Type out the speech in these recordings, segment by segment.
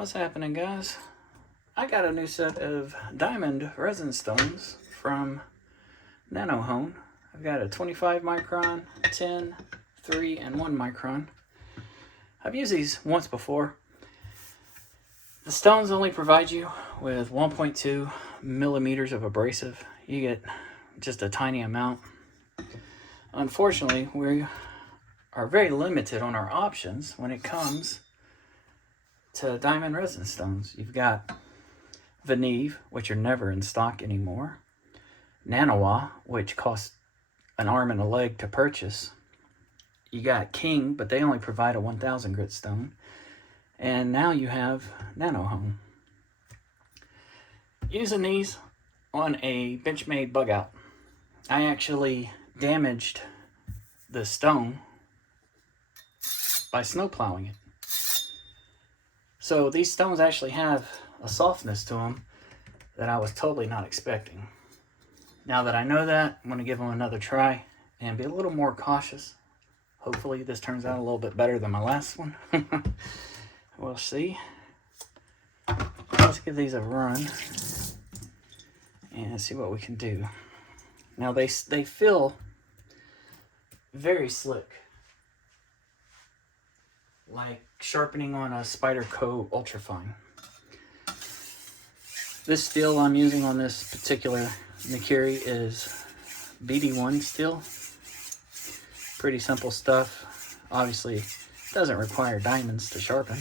What's happening, guys? I got a new set of diamond resin stones from Nano Hone. I've got a 25 micron, 10, 3, and 1 micron. I've used these once before. The stones only provide you with 1.2 millimeters of abrasive. You get just a tiny amount. Unfortunately, we are very limited on our options when it comes to diamond resin stones. You've got Vanille, which are never in stock anymore. Nano Hone, which costs an arm and a leg to purchase. You got King, but they only provide a 1000 grit stone. And now you have Nano Hone. Using these on a Benchmade bug out, I actually damaged the stone by snow plowing it. So these stones actually have a softness to them that I was totally not expecting. Now that I know that, I'm going to give them another try and be a little more cautious. Hopefully this turns out a little bit better than my last one. We'll see. Let's give these a run and see what we can do. Now they feel very slick, like sharpening on a Spyderco Ultrafine. This steel I'm using on this particular Nikiri is BD1 steel. Pretty simple stuff. Obviously, it doesn't require diamonds to sharpen,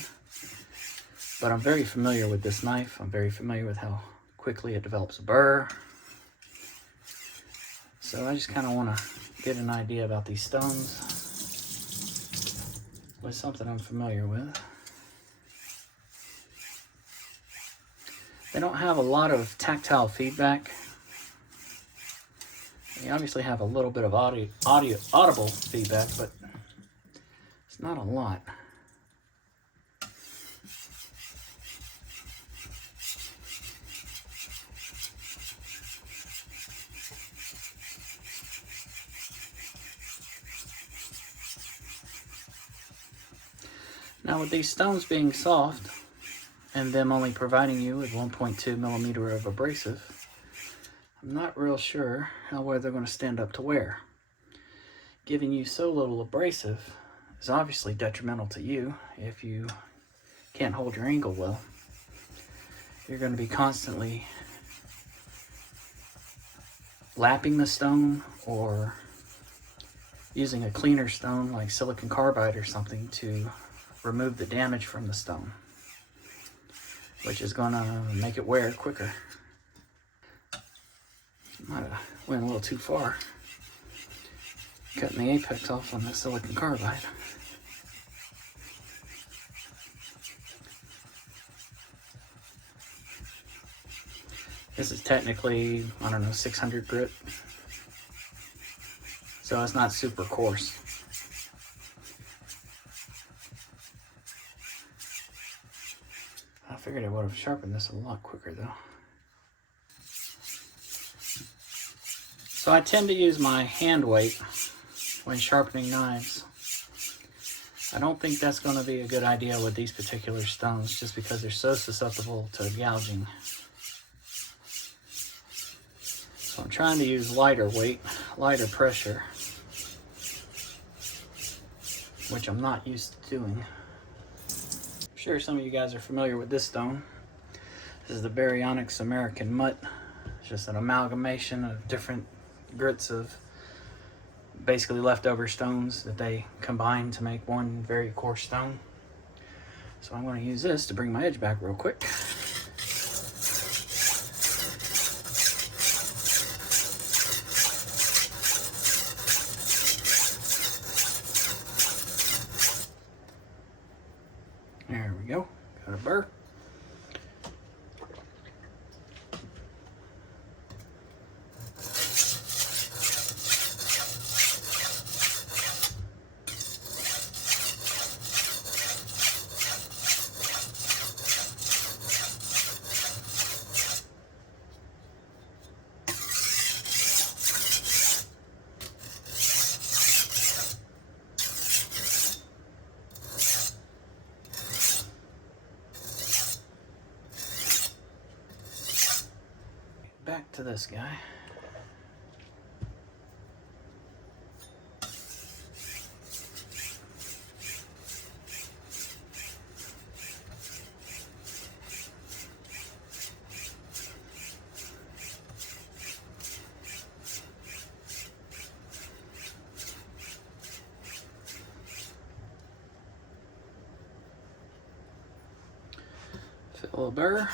but I'm very familiar with this knife. I'm very familiar with how quickly it develops a burr. So I just kind of want to get an idea about these stones with something I'm familiar with. They don't have a lot of tactile feedback. They obviously have a little bit of audible feedback, but it's not a lot. Now with these stones being soft and them only providing you with 1.2 millimeter of abrasive, I'm not real sure how well they're going to stand up to wear. Giving you so little abrasive is obviously detrimental to you if you can't hold your angle well. You're going to be constantly lapping the stone or using a cleaner stone like silicon carbide or something to remove the damage from the stone, which is going to make it wear quicker. Might have went a little too far, cutting the apex off on that silicon carbide. This is technically, I don't know, 600 grit, so it's not super coarse. I figured I would have sharpened this a lot quicker though. So I tend to use my hand weight when sharpening knives. I don't think that's going to be a good idea with these particular stones just because they're so susceptible to gouging. So I'm trying to use lighter weight, lighter pressure, which I'm not used to doing. I'm sure some of you guys are familiar with this stone. This is the Baryonyx American Mutt. It's just an amalgamation of different grits of basically leftover stones that they combine to make one very coarse stone. So I'm going to use this to bring my edge back real quick. There we go. Got a burr. back to this guy. Fill a burr.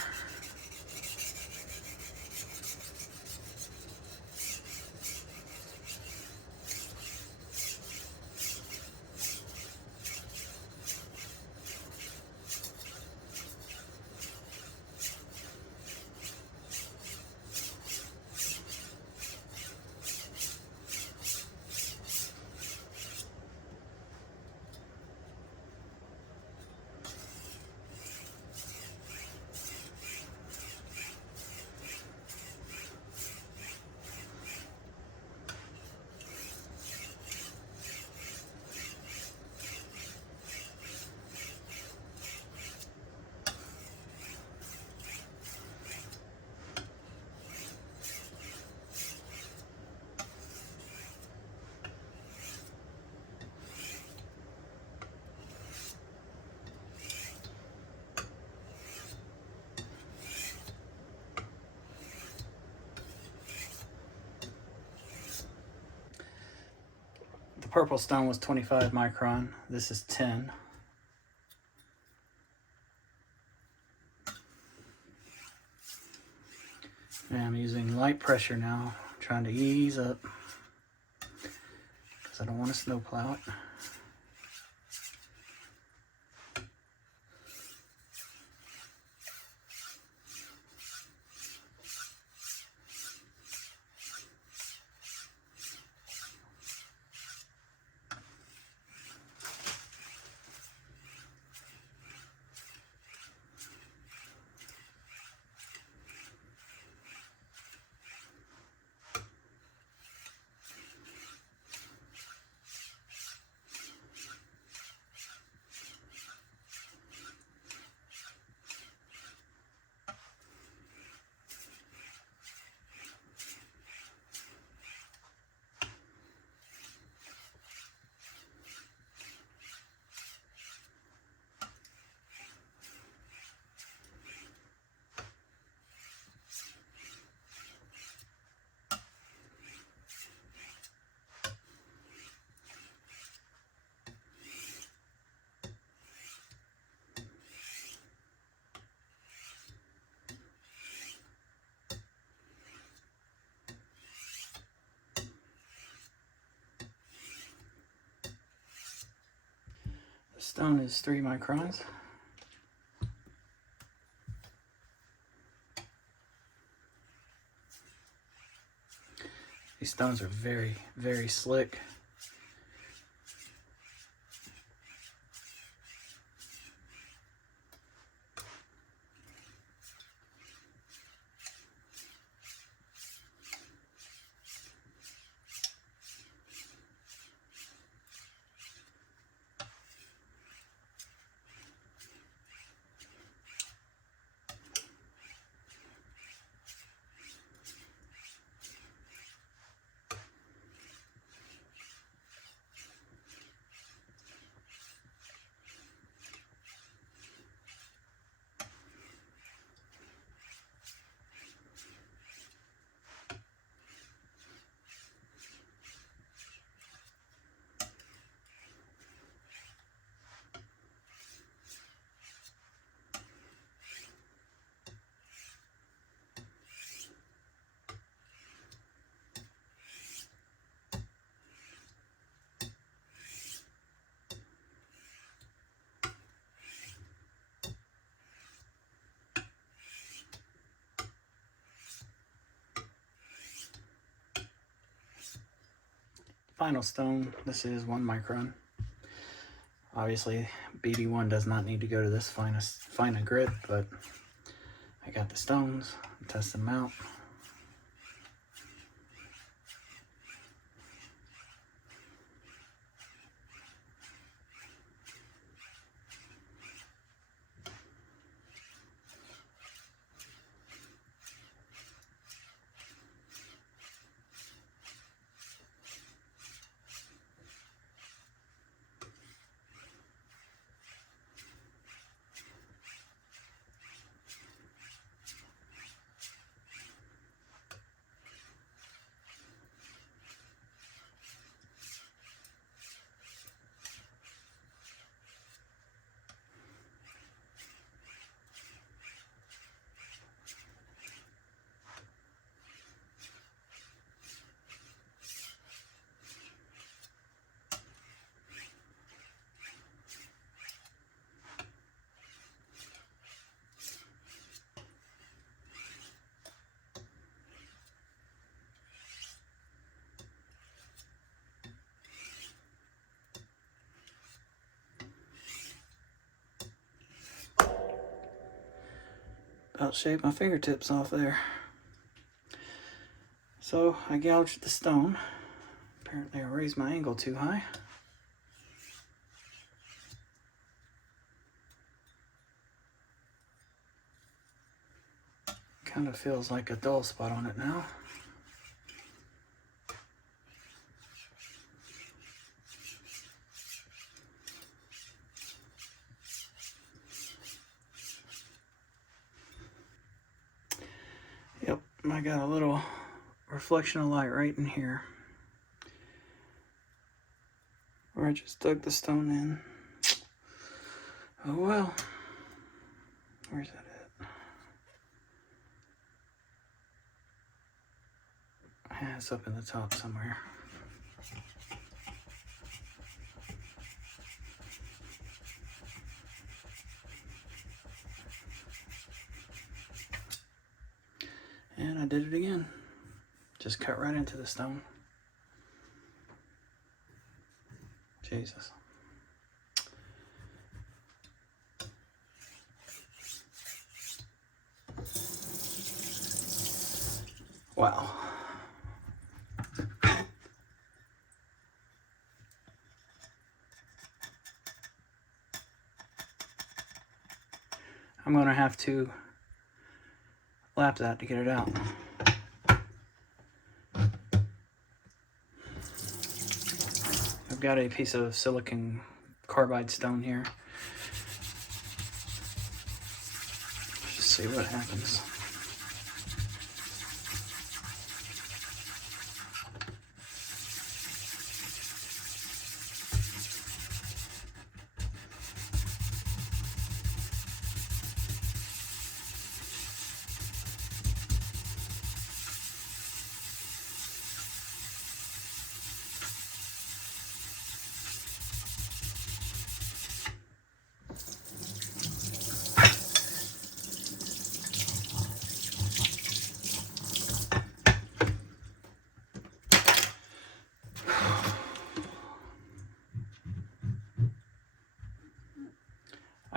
The purple stone was 25 micron. This is 10. And I'm using light pressure now, trying to ease up because I don't want to snow plow it. The stone is 3 microns. These stones are very, very slick. Final stone, this is 1 micron. Obviously, BD1 does not need to go to this fine a grit, but I got the stones, test them out. About shaved my fingertips off there. So I gouged the stone. Apparently I raised my angle too high. Kind of feels like a dull spot on it now. Yep, I got a little reflection of light right in here, where I just dug the stone in. Oh well. Where's that at? Yeah, it's up in the top somewhere. And I did it again. Just cut right into the stone. Jesus. Wow. I'm going to have to lap that to get it out. I've got a piece of silicon carbide stone here. Just see what happens.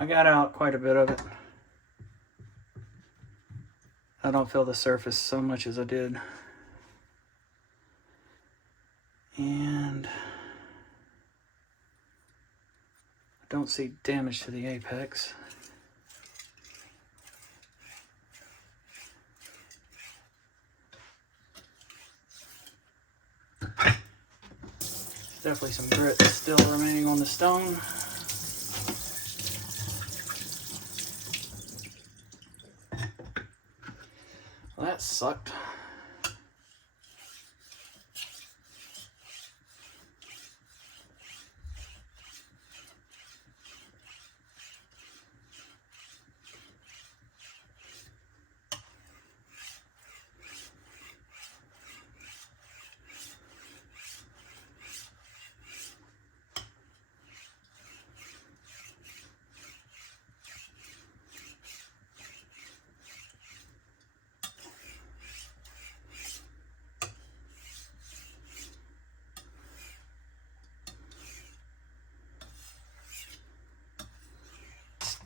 I got out quite a bit of it. I don't feel the surface so much as I did. And I don't see damage to the apex. There's definitely some grit still remaining on the stone. Well, that sucked.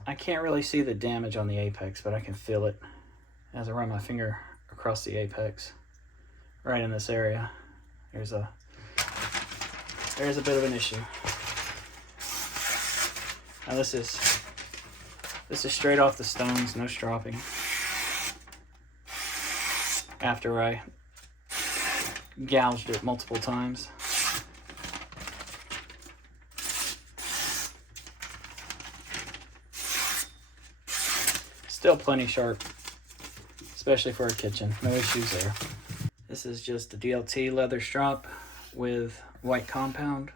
I can't really see the damage on the apex, but I can feel it as I run my finger across the apex. Right in this area, there's a bit of an issue. Now this is straight off the stones, no stropping. After I gouged it multiple times. Still plenty sharp, especially for a kitchen. No issues there. This is just a DLT leather strop with white compound.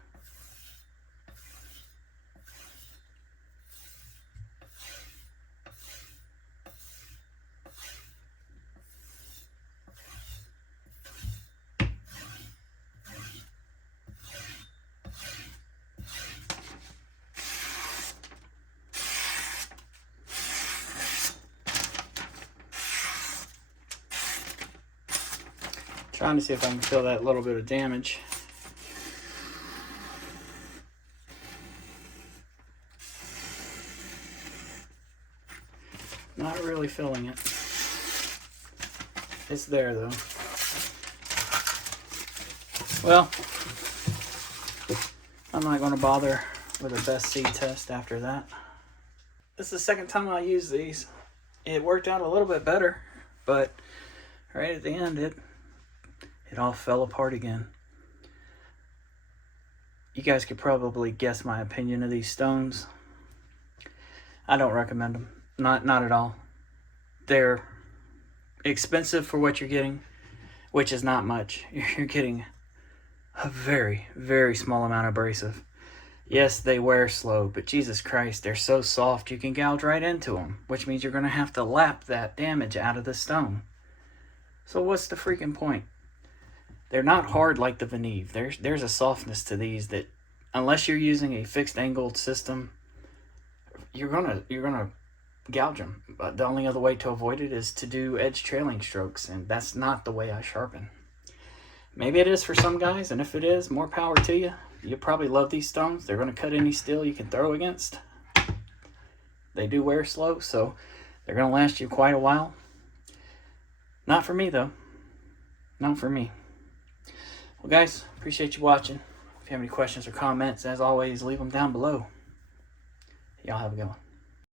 Trying to see if I can feel that little bit of damage. Not really feeling it. It's there though. Well, I'm not going to bother with a best seed test after that. This is the second time I used these. It worked out a little bit better, but right at the end it all fell apart again. You guys could probably guess my opinion of these stones. I don't recommend them. Not at all. They're expensive for what you're getting, which is not much. You're getting a very, very small amount of abrasive. Yes, they wear slow, but Jesus Christ, they're so soft you can gouge right into them, which means you're going to have to lap that damage out of the stone. So what's the freaking point? They're not hard like the Veneve. There's a softness to these that, unless you're using a fixed angled system, you're gonna gouge them. But the only other way to avoid it is to do edge trailing strokes, and that's not the way I sharpen. Maybe it is for some guys, and if it is, more power to you. You'll probably love these stones. They're going to cut any steel you can throw against. They do wear slow, so they're going to last you quite a while. Not for me, though. Not for me. Well, guys, appreciate you watching. If you have any questions or comments, as always, leave them down below. Y'all have a good one.